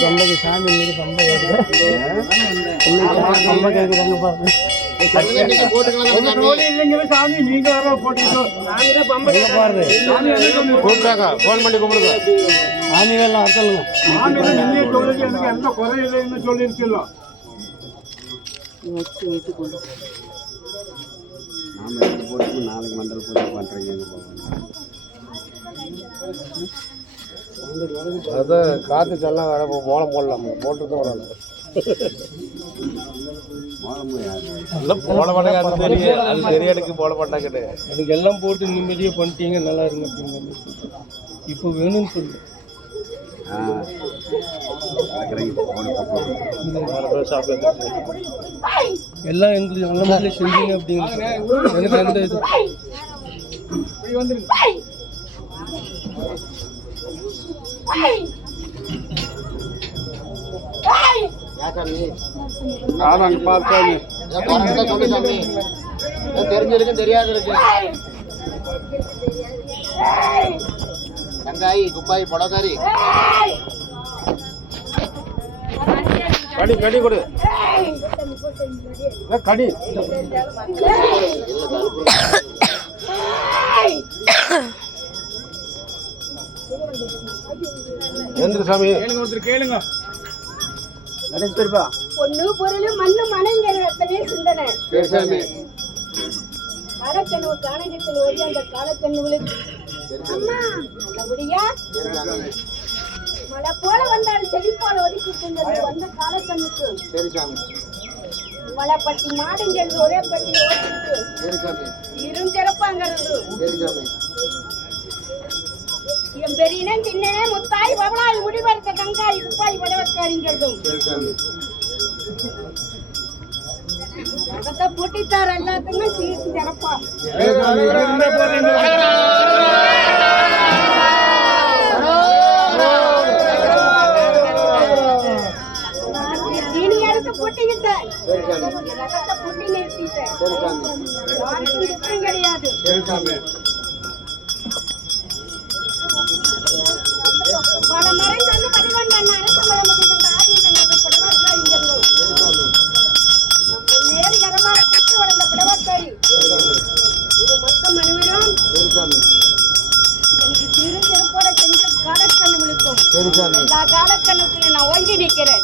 தொண்டைக்கு சாமி தொண்டை கேட்குதாங்க பாருங்க. சாமி நீங்க கூப்பிட்டாங்க போன் பண்ணி கூப்பிடுங்க. சாமி வேலை சொல்லுங்க. எனக்கு எந்த குறை இல்லைன்னு சொல்லிருக்கோம். நாம போட்டு நாளைக்கு மண்டல பூஜை பண்றீங்க. அதான் காத்து செல்லாம் வர மோளம் போடலாம் போட்டு வரல போட மாட்டாங்க. அது தெரியும், அது தெரிய எடுக்கு போட மாட்டாங்க. எனக்கு எல்லாம் போட்டு நிம்மதியாக பண்ணிட்டீங்க நல்லா இருங்க அப்படின்னு இப்போ வேணும்னு சொல்லு. எல்லாம் எங்களுக்கு நல்ல மாதிரி செஞ்சீங்க அப்படிங்க. எனக்கு எந்த இது தெரிஞ்சிருக்கு தெரியாது இருக்கு. வெங்காய் குப்பாய் புடகாரி கடி கடி கொடு கடி சாமி கேளுங்க. பொண்ணு பொருள் மண்ணு மனைங்கிற சிந்தனை காலக்கனவு காணகத்தில் ஓடி அந்த காலக்கண்ணுகளுக்கு அம்மா நல்லபடியா மழை போல வந்தாலும் செடி போல ஒதுக்கிட்டு வந்த காலக்கண்ணுக்கு மழை பட்டி மாடுங்கிறது ஒரே பட்டி ஓட்டிட்டு இருஞ்சிறப்பாங்கிறது என் பெரியனே சின்னனே முத்தாய் பவளாய் முடிவெடுத்த கங்காய் துப்பாய் படவக்காரிங்கிறதும் அதத்தை போட்டித்தார் எல்லாத்துக்குமே சீர்த்து சிறப்பா சீனி எடுத்து பொட்டிக்கிட்டேன் பொட்டி நிறுத்திட்டேன் குற்றம் கிடையாது. பல மரம் கண்டு பதிவண்டான் நேரு கரமான குட்டி வளர்ந்த பிடவக்காரி இது மொத்தம் அனைவரும் எனக்கு சிறு சிறப்போட செஞ்ச காலக்கண்ணு விழுக்கும். எல்லா காலக்கண்ணுக்குள்ள நான் ஓங்கி நிற்கிறேன்.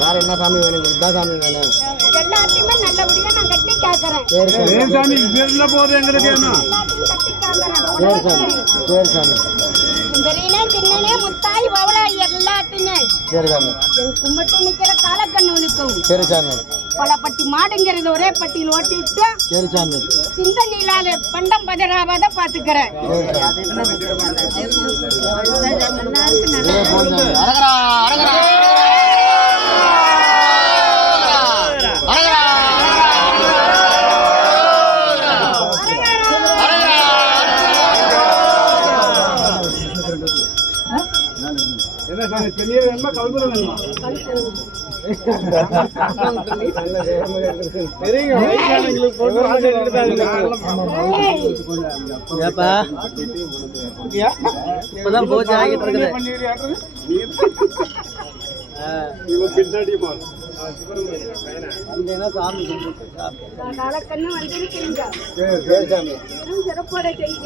யார் என்ன சாமி வேணும்? இதுதான் சாமி வேணும். எல்லாத்தையுமே நல்லபடியா நான் கட்டி கேட்கறேன். பெரியனே சின்னனே முத்தாய் பவளாய் எல்லாத்தையுமே கும்பிட்டு நிக்கிற காலக்கண்ணு விழுக்கும். பலப்பட்டி மாடுங்கிறது ஒரே பட்டியில் ஓட்டி விட்டு சிந்தனையிலால பண்டம் பதறாவத பாத்துக்கிறேன். இப்பதான் போச்சு ஆகிட்டு இருக்குது. காலக்கண்ணு வந்திருக்கீங்க சிறப்போட செய்ய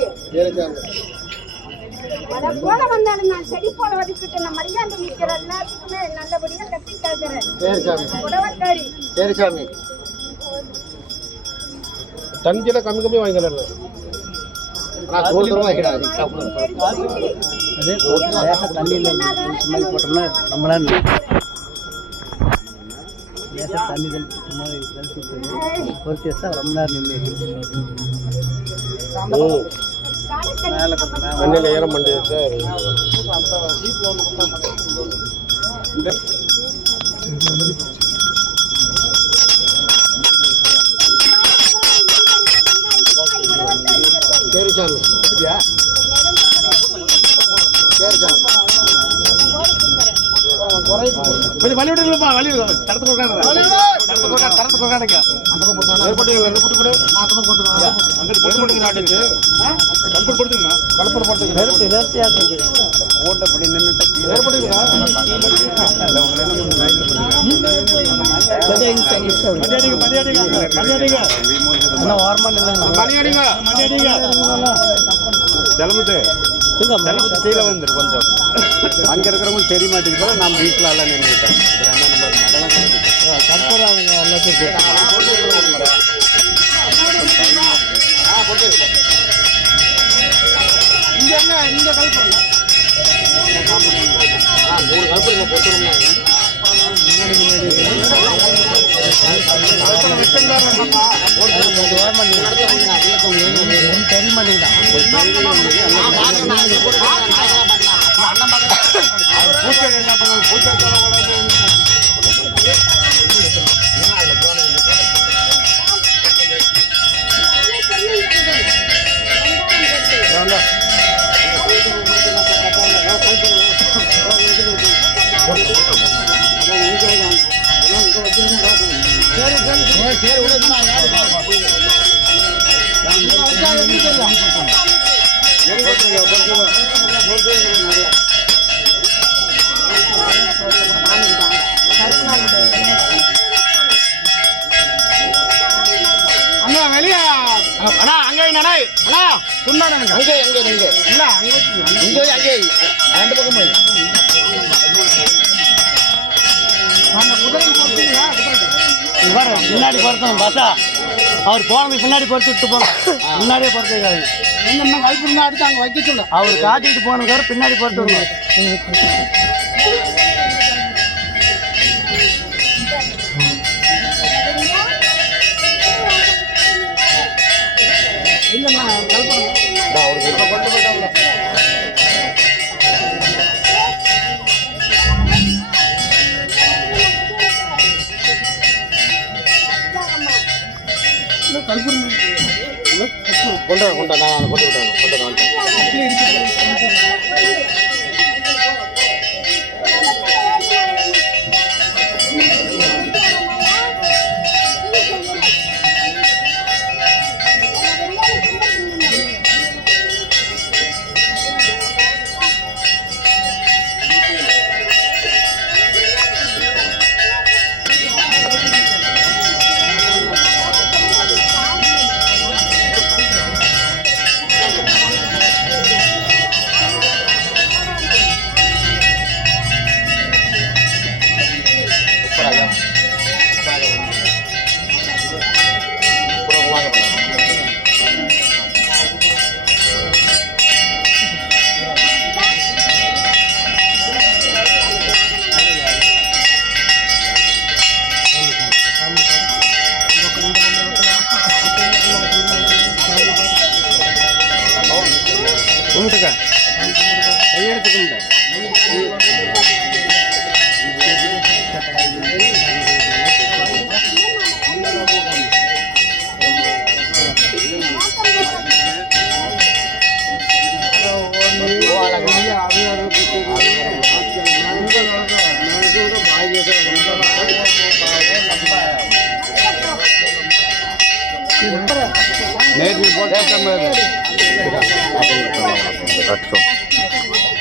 மழை போல வந்தாலும் நான் செடி போல வதிக்கிட்டு நான் மரியாதை நிற்கிற எல்லாத்துக்குமே நல்லபடியா கட்டி கேட்கிறேன். புடவக்காரி தண்ணியில கம்மி கம்மி வாங்கிக்கிறேன். தண்ணியில் போட்டோம்னா ரொம்ப நேரம் தண்ணி பொறுத்து வச்சா ரொம்ப நேரம் நின்று தண்ணியில் ஏற மாட்டேங்குது. சரி சாமி கொஞ்சம் வழி விடுங்களா, வழி விடுங்க. தரத்து உட்காருங்க. அந்த பக்கம் போடுங்க. கீழே வந்துரு கொஞ்சம் அங்கே இருக்கிறவங்க தெரிய மாட்டேங்குது. நம்ம வீட்டில் எல்லாம் நின்றுட்டேன். கற்பூராங்க எல்லாத்தையும் இங்க என்ன இந்த கல்பனை 3 கல்பனை போட்டுருங்க. அண்ணா வெளியே அண்ணா அங்கே அண்ணா அண்ணா துண்டாடு அங்கே அங்கே அங்கே இல்லை அங்கே இங்கே அங்கே ரெண்டு பக்கம் போய் பின்னாடி பொறுத்தோம் பஸ்ஸா அவர் போனதுக்கு பின்னாடி பொறுத்து விட்டு போனோம். முன்னாடியே பொறுத்துக்காது. அடுத்து அங்கே வைக்க சொல்ல அவர் காட்டிட்டு போனதுக்கார பின்னாடி பொறுத்து விடுவார். கொண்டு நான் கொண்டு விட்டேன். நேற்று போட்டு